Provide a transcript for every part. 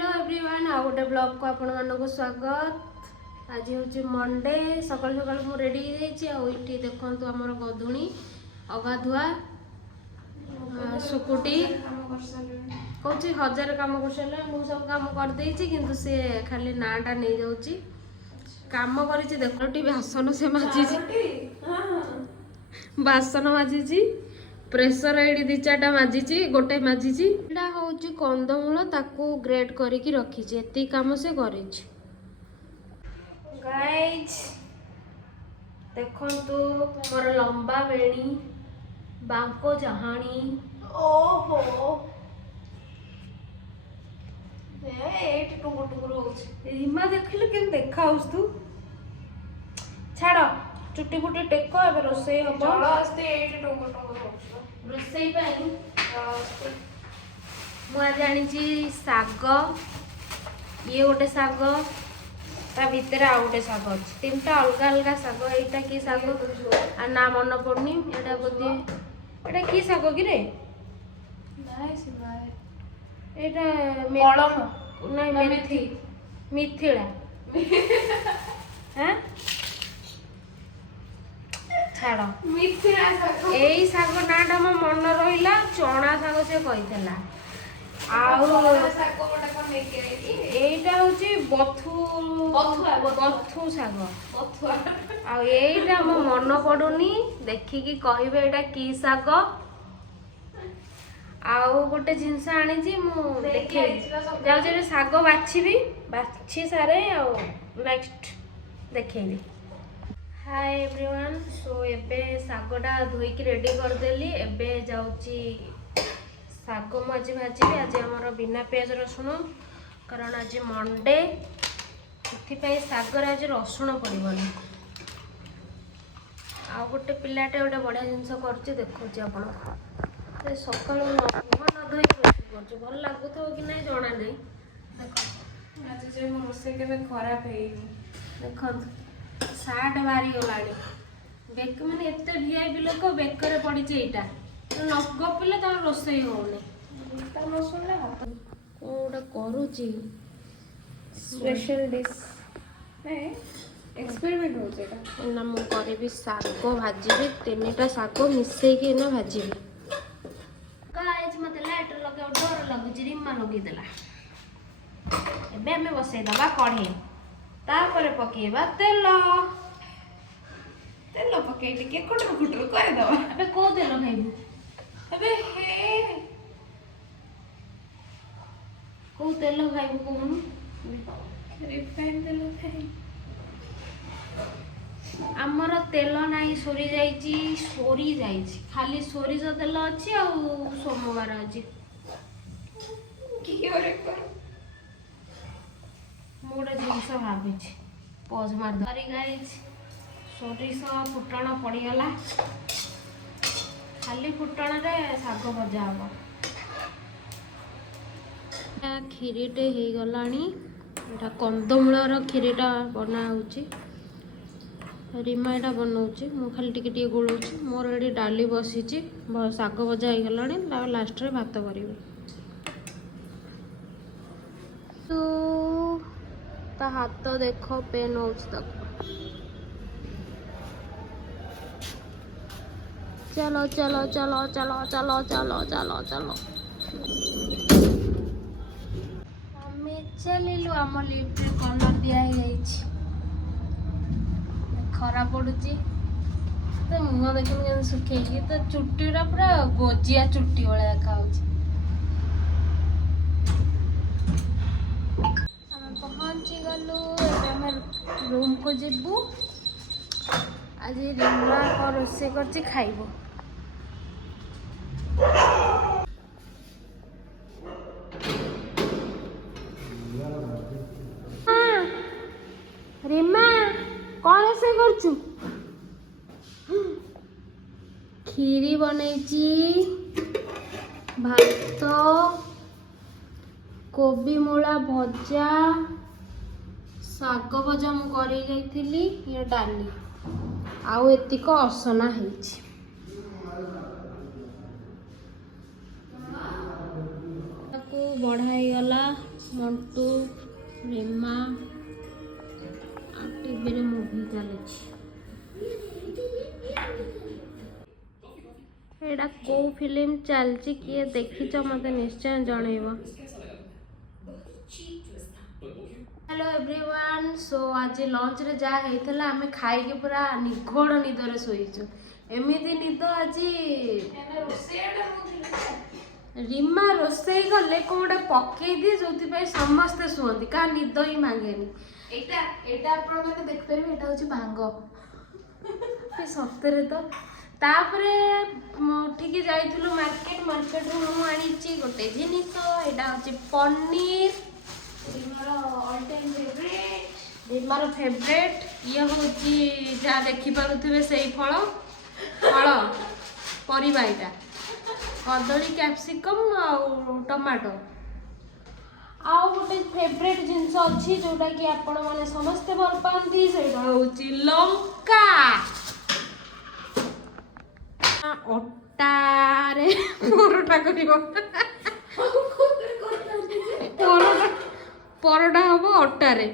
Hello everyone आ गोटे blog को आपण मानक स्वागत। आज हूँ मंडे सकाल सकाल मु रेडी होती देखु आमर गधुणी अगाधुआ सुकुटी कौच 1000 कम कर सारे मुझे सब कम करदे कि सी खाली नाटा नहीं जाऊँगी कम कर देखी बासन से माजी बासन माजी प्रेसर एडी 2-4टा माजी गोटे माजी हूँ कंदमूल ताकू ग्रेड करके रखी एति कम से करी गाइज देखंतु मोर लंबा बेणी बांको जहानी ओहो टुकुर टुकुर रीमा देखिलु के देखा तू छाड़ चुटी फुटी टेक ए रोसई हम रोसई मुझे आनी शाग ये गोटे शाग ता भितर आ गोटे शाग अच्छे 3टा अलग अलग शाग यहाँ कि शाग आ ना मन पड़नी एटा बोधे एटा कि शाग कि रे मेथी मिथिला हाँ छाड़ यही शाग नाटा मो मन रहा चना शाग से कही এইটা হচ্ছে বথু শাগ ଆଉ এইটা ମୋ ମନ ପଡୁନି ଦେଖିକି କହିବେ ଏଇଟା କି ଶାଗ ଆଉ ଗୋଟେ ଜିନିଷ ଆଣିଛି ମୁଁ ଦେଖେଇବି ଯାଉଛି ଏବେ ଶାଗ ବାଛିବି ବାଛି ସାରେ ଆଉ ନେକ୍ସଟ ଦେଖେଇବି। हाय एवरीवन सो एबे शागटा धोईकी रेडी करदेली एबे जाऊँगी शाग मु आज भाजी आज आमर बिना पियाज रसुण कारण आज मंडे से शागर आज रसुण पड़ोनी आ गोटे पिलाटे गोटे बढ़िया जिनस कर देखुची आप सका मुह न धोई रोषे कर भल लगुथ कि ना जना नहीं देख आज रोषे के खराब है देख सार्ट बाहरी गला बेक मैंने एत वीआईपी लोक बेकर पड़ी यहाँ न गपिले तो रोसई होने गोटे करुची स्पेशल डिश एक्सपेरिमेंट हो ना मु करी शाग भाजी 3टा शाग मिसेकी ना भाजी गाइस मते लाइटर लगे डर लगुच रिमा लगेदेला एबे हमें बसई दबा कढ़े तापर पकेबा तेल तेल पकई टिके कुटर कुटर कर दबा अबे को तेल खाइबू अबे हे को तेल खाइबू कहूनु रिफाइन तेल खाई आमर तेल नहीं सोरी जाइछि खाली सोरिष तेल अच्छी आ सोमवार अच्छी गोटे जिनस भावी पज मारी गाइज सोरिष फुटण पड़गला खाली फुटण रे शाग भजा हम खीरीटे हो गलानी एटा कंदमूलर खीरीटा बना होची रीमा एटा बनाऊँगी मु खाली टिके गोलौची मोर ये डाली बसी शाग भजा हो गलानी लास्ट रे भात करी तो ता हाथ देख पेन हो चलो चलो चलो चलो चलो चलो चलो चलो आमे चलिलु आम लिफ्ट कलर दिया खरा पड़ुची तो मुह देखिए सुखेकी तो चुटीटा पूरा गोजिया चुटी भाया देखा पहुँची गलु रूम को जीवु आज रीमा को रोसे कर खाइबो रीमा कौन रोसे करचु खीरी बनैची भात कोबी मूला भजा शाग भजा मु करी जाइथिली ये डाली आउ एतिक असना ହେଇଛି ताकू बढ़ाई गला ମଣ୍ଟୁ ରିମା ଆଉ ଟିଭିରେ ମୁଭି ଚାଲିଛି। ଏଇଟା କୋଉ ଫିଲ୍ମ ଚାଲିଛି କିଏ ଦେଖିଛ ମୋତେ ନିଶ୍ଚୟ ଜଣେଇବ। ହ୍ୟାଲୋ ଏଭ୍ରିୱାନ୍, ସୋ ଆଜି ଲଞ୍ଚରେ ଯାହା ହେଇଥିଲା ଆମେ ଖାଇକି ପୁରା ନିଘୋଡ଼ ନିଦରେ ଶୋଇଛୁ। ଏମିତି ନିଦ ଆଜି ରିମା ରୋଷେଇ କଲେ କୋଉଟା ପକେଇ ଦିଏ ଯୋଉଥିପାଇଁ ସମସ୍ତେ ଶୁଅନ୍ତି, କାହା ନିଦ ହିଁ ଭାଙ୍ଗେନି। ଏଇଟା ଆପଣମାନେ ଦେଖିପାରିବେ, ଏଇଟା ହଉଛି ଭାଙ୍ଗ। ସତରେ ତ। ତାପରେ ଉଠିକି ଯାଇଥିଲୁ ମାର୍କେଟରୁ ମୁଁ ଆଣିଛି ଗୋଟେ ଜିନିଷ, ଏଇଟା ହଉଛି ପନିର, ରିମାର ଫେଭରେଟ। ଇଏ ହଉଛି ଯାହା ଦେଖିପାରୁଥିବେ ସେଇ ଫଳ ପରିବା, ଏଇଟା କଦଳୀ କ୍ୟାପ୍ସିକମ୍ ଆଉ ଟମାଟୋ। ଆଉ ଗୋଟେ ଫେଭରେଟ ଜିନିଷ ଅଛି ଯୋଉଟା କି ଆପଣ ମାନେ ସମସ୍ତେ ଭଲ ପାଆନ୍ତି, ସେଇଟା ହଉଛି ଲଙ୍କା। ଅଟାରେ ପରଟା କରିବ, ପରଟା ହବ ଅଟାରେ।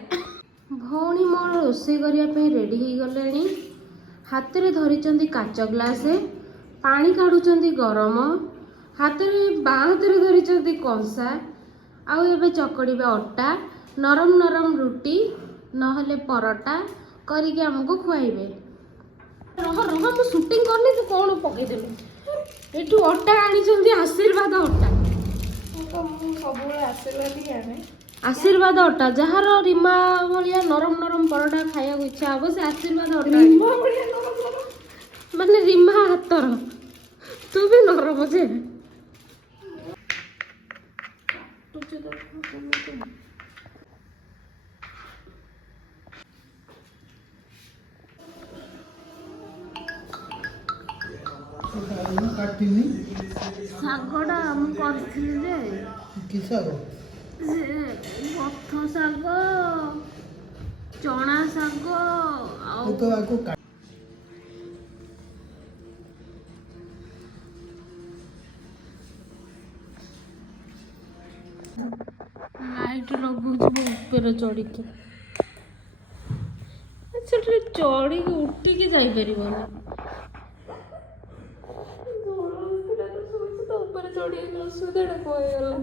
ଭଉଣୀ ମୋର ରୋଷେଇ କରିବା ପାଇଁ ରେଡି ହେଇଗଲେଣି। ହାତରେ ଧରିଛନ୍ତି କାଚ ଗ୍ଲାସ, ପାଣି କାଢୁଛନ୍ତି ଗରମ, ବାଁ ହାତରେ ଧରିଛନ୍ତି କଂସା। ଆଉ ଏବେ ଚକଡ଼ିବେ ଅଟା, ନରମ ନରମ ରୁଟି ନହେଲେ ପରଟା କରିକି ଆମକୁ ଖୁଆଇବେ। ରହ ମୁଁ ସୁଟିଂ କରିନି, ତୁ କଣ ପକେଇଦେଲୁ? ଏଠୁ ଅଟା ଆଣିଛନ୍ତି, ଆଶୀର୍ବାଦ ଅଟା। ମୁଁ ସବୁବେଳେ ଆଶୀର୍ବାଦ ହିଁ ଆଣେ। ଆଶୀର୍ବାଦ ଅଟା, ଯାହାର ରିମା ଭଳିଆ ନରମ ନରମ ପରଟା ଖାଇବାକୁ ଇଚ୍ଛା ହବ ସେ ଆଶୀର୍ବାଦ ଅଟା ମାନେ ରିମା ହାତର। ତୁ ବି ନରମ ଯେ ଶାଗଟା ମୁଁ କରିଥିଲି ଯେ କି ଶାଗ? ବଥ ଶାଗ, ଚଣା ଶାଗ ଆଉ ଲାଇଟ୍ ଲଗଉଛି ମୁଁ ଉପରେ ଚଢ଼ିକି। ସେଠି ଚଢ଼ିକି ଉଠିକି ଯାଇପାରିବନି।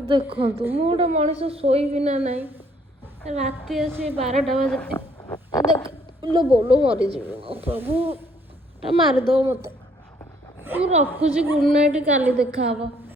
ଦେଖନ୍ତୁ ମୁଁ ଗୋଟେ ମଣିଷ ଶୋଇବି ନା ନାହିଁ, ରାତି ଆସି 12ଟା ବାଜେ। ଲୋ ବୋଲୋ ମରିଯିବି ପ୍ରଭୁ, ଟା ମାରିଦବ ମତେ। ମୁଁ ରଖୁଛି, ଗୁଡ୍ ନାଇଟ୍, କାଲି ଦେଖାହବ।